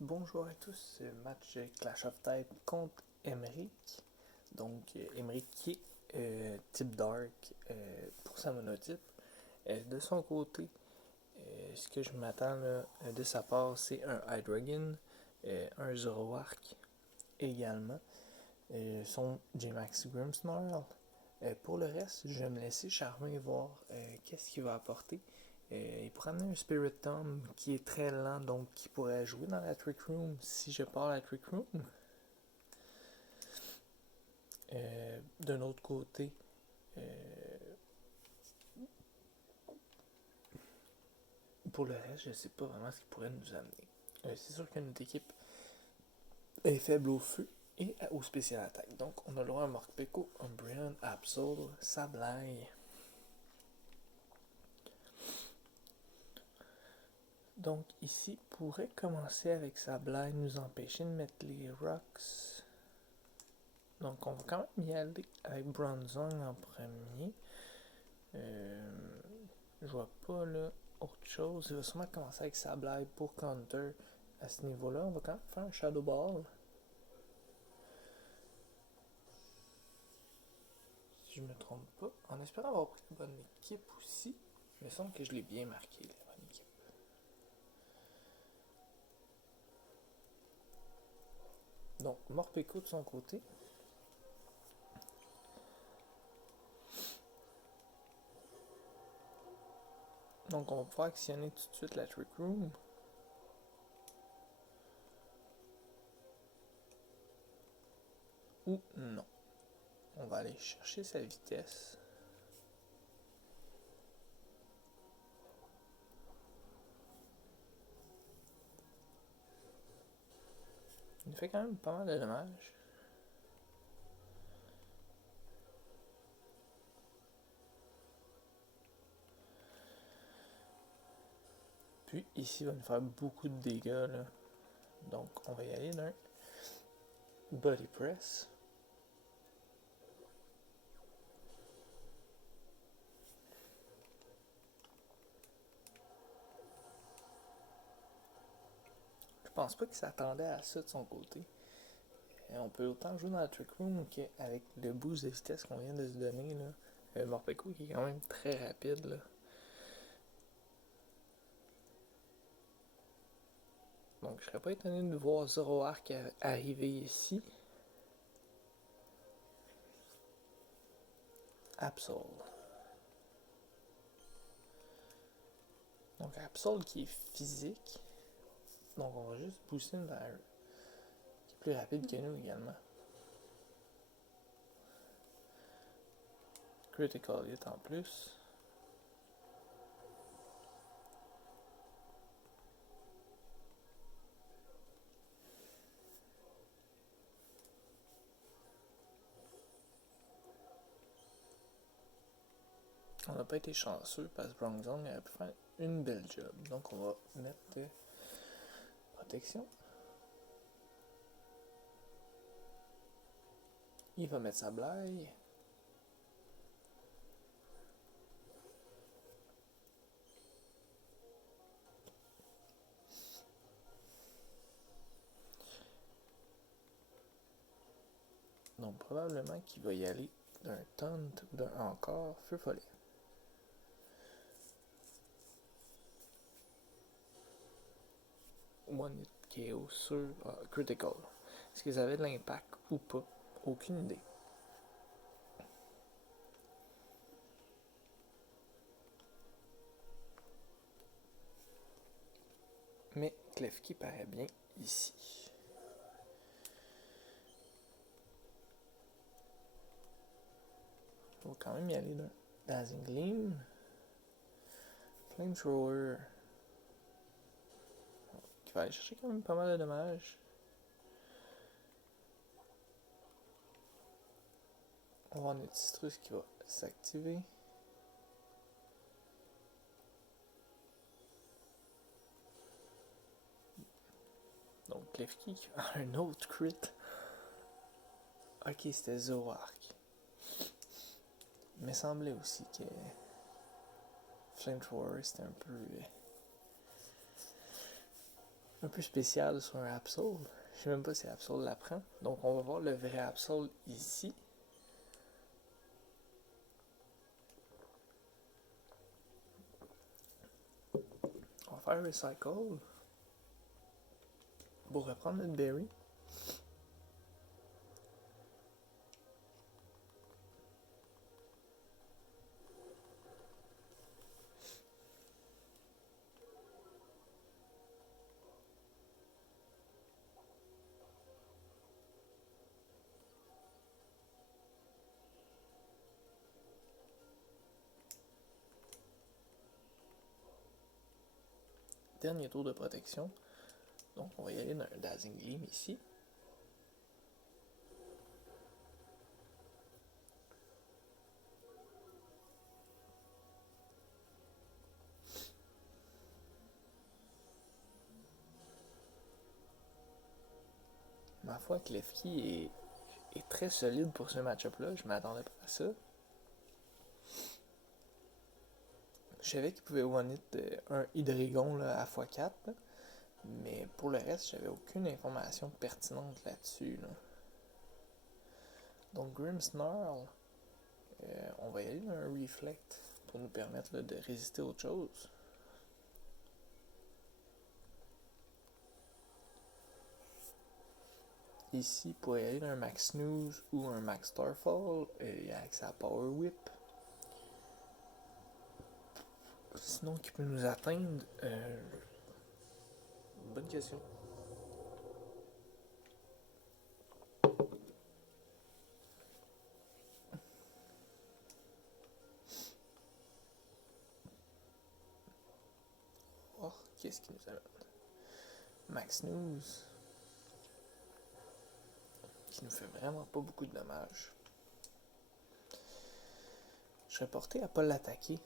Bonjour à tous, match Clash of Type contre Emeric. Donc Emeric qui est type Dark pour sa monotype. De son côté, ce que je m'attends de sa part, c'est un Hydreigon, un Zoroark également, son J-Max Grimmsnarl. Pour le reste, je vais me laisser charmer et voir qu'est-ce qu'il va apporter. Il pourrait amener un Spirit Tomb qui est très lent, donc qui pourrait jouer dans la Trick Room si je pars à la Trick Room. D'un autre côté, euh, pour le reste, je ne sais pas vraiment ce qu'il pourrait nous amener. C'est sûr que notre équipe est faible au feu et au spécial attaque. Donc, on a le droit à Morpeko, Umbreon, Absol, Sableye. Donc, ici, pourrait commencer avec Sableye, nous empêcher de mettre les Rocks. Donc, on va quand même y aller avec Bronzong en premier. Je vois pas là autre chose. Il va sûrement commencer avec Sableye pour counter à ce niveau-là. On va quand même faire un Shadow Ball. Si je me trompe pas. En espérant avoir pris une bonne équipe aussi. Il me semble que je l'ai bien marqué, la bonne équipe. Donc, Morpeko de son côté. Donc, on va pouvoir actionner tout de suite la Trick Room. Ou non. On va aller chercher sa vitesse. Il fait quand même pas mal de dommages. Puis ici, il va nous faire beaucoup de dégâts. Là. Donc, on va y aller d'un Body Press. Je pense pas qu'il s'attendait à ça de son côté. Et on peut autant jouer dans la Trick Room qu'avec le boost de vitesse qu'on vient de se donner. Morpeko qui est quand même très rapide. Là. Donc je serais pas étonné de voir Zoroark arriver ici. Absol. Donc Absol qui est physique. Donc on va juste booster une valeur qui est plus rapide que nous également. Critical Hit en plus. On n'a pas été chanceux parce que Bronzong a pu faire une belle job. Donc on va mettre protection. Il va mettre sa blague. Donc probablement qu'il va y aller d'un taunt ou d'un encore feu follet. One hit KO sur Critical. Est-ce qu'ils avaient de l'impact ou pas? Aucune idée. Mais Klefki paraît bien ici. On va quand même y aller d'un Dazzling Gleam. Flamethrower. Qui va aller chercher quand même pas mal de dommages. On va avoir notre Citrus qui va s'activer. Donc Klefki qui a un autre crit. Ok, c'était Zoroark. Il me semblait aussi que Flamethrower c'était un peu un peu spécial sur un Absol. Je sais même pas si Absol l'apprend. Donc on va voir le vrai Absol ici. On va faire Recycle pour reprendre notre Berry. Dernier tour de protection. Donc on va y aller dans un Dazzling Gleam ici. Ma foi, Klefki est très solide pour ce match-up-là. Je m'attendais pas à ça. Je savais qu'il pouvait one-hit un Hydreigon là, à x4. Là. Mais pour le reste, j'avais aucune information pertinente là-dessus. Là. Donc Grimmsnarl, on va y aller dans un Reflect pour nous permettre là, de résister à autre chose. Ici, pour y aller dans un Max Snooze ou un Max Starfall, il y a accès à Power Whip. Sinon, qui peut nous atteindre bonne question. Oh, qu'est-ce qui nous amène? Max News, qui nous fait vraiment pas beaucoup de dommages. Je serais porté à pas l'attaquer,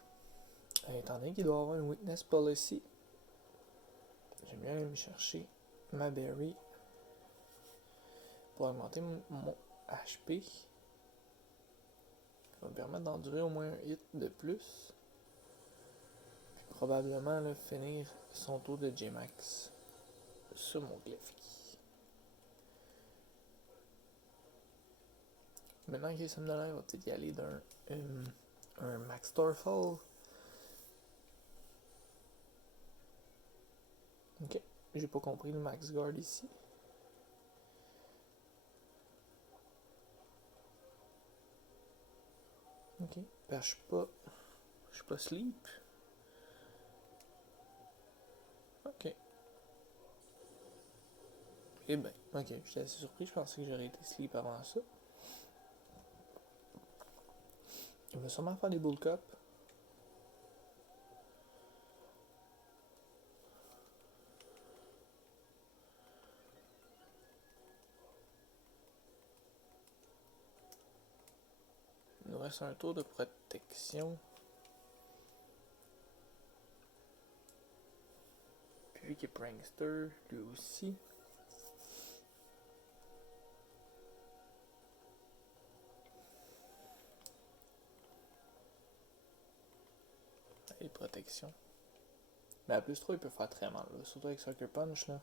étant donné qu'il doit avoir une Weakness Policy. J'aime bien aller me chercher ma Berry pour augmenter mon HP. Ça va me permettre d'endurer au moins un hit de plus. Puis probablement là, finir son tour de J-Max sur mon Klefki. Maintenant que ça me donne, on va peut-être y aller d'un un Max Starfall. Ok, j'ai pas compris le Max Guard ici. Ok, ben je suis pas sleep. Ok. Eh ben, ok, j'étais assez surpris, je pensais que j'aurais été sleep avant ça. Il va sûrement faire des bull cup. Il nous reste un tour de protection. Puis lui qui est Prankster, lui aussi. Et protection. Mais à plus 3, il peut faire très mal, là. Surtout avec Sucker Punch, là.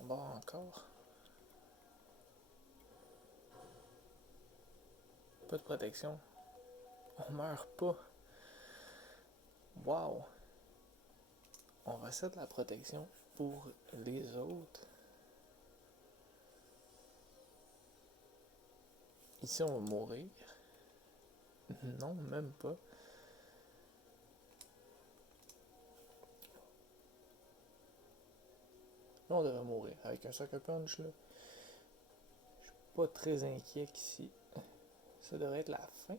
On bat encore. Pas de protection. On meurt pas. Wow. On reset la protection pour les autres. Ici, on va mourir. Non, même pas. Là, on devrait mourir. Avec un Sucker Punch, là. Je suis pas très inquiet qu'ici. Ça devrait être la fin.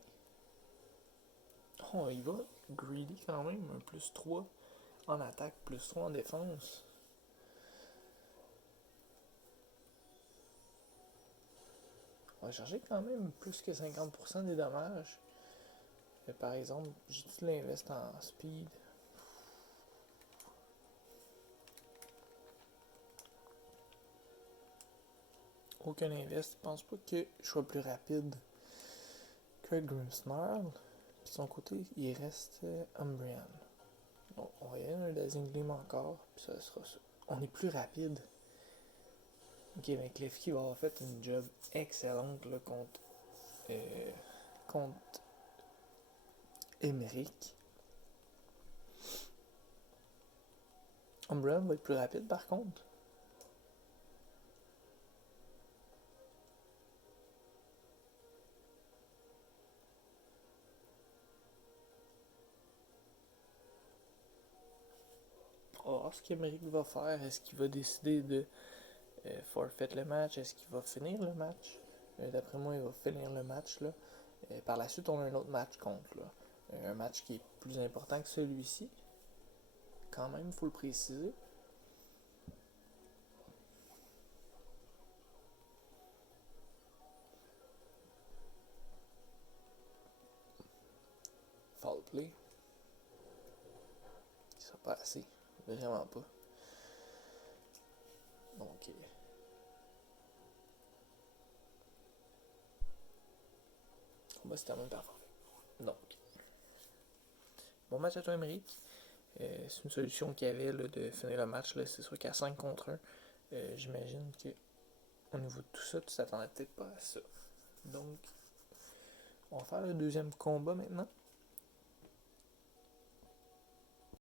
Oh, il va greedy quand même. Un plus 3 en attaque, plus 3 en défense. On va charger quand même plus que 50% des dommages. Mais par exemple, j'ai tout l'invest en speed. Aucun invest. Je pense pas que je sois plus rapide que Grimmsnarl. De son côté, il reste Umbreon. Donc, on va y aller un Dazzling Gleam encore, puis ça sera ça. On est plus rapide. Ok, mais Klefki va avoir fait une job excellente là, contre Emmerich. Umbreon va être plus rapide par contre. On va voir ce qu'Emmerich va faire. Est-ce qu'il va décider de forfait le match? Est-ce qu'il va finir le match? D'après moi, il va finir le match. Là. Par la suite, on a un autre match contre. Là. Un match qui est plus important que celui-ci. Quand même, il faut le préciser. Foul play. Ça sera pas assez. Vraiment pas. Donc, on va se terminer par forfait. Donc, bon match à toi, Émeric. C'est une solution qu'il y avait là, de finir le match. C'est sûr qu'à 5 contre 1, j'imagine qu'au niveau de tout ça, tu t'attendais peut-être pas à ça. Donc, on va faire le deuxième combat maintenant.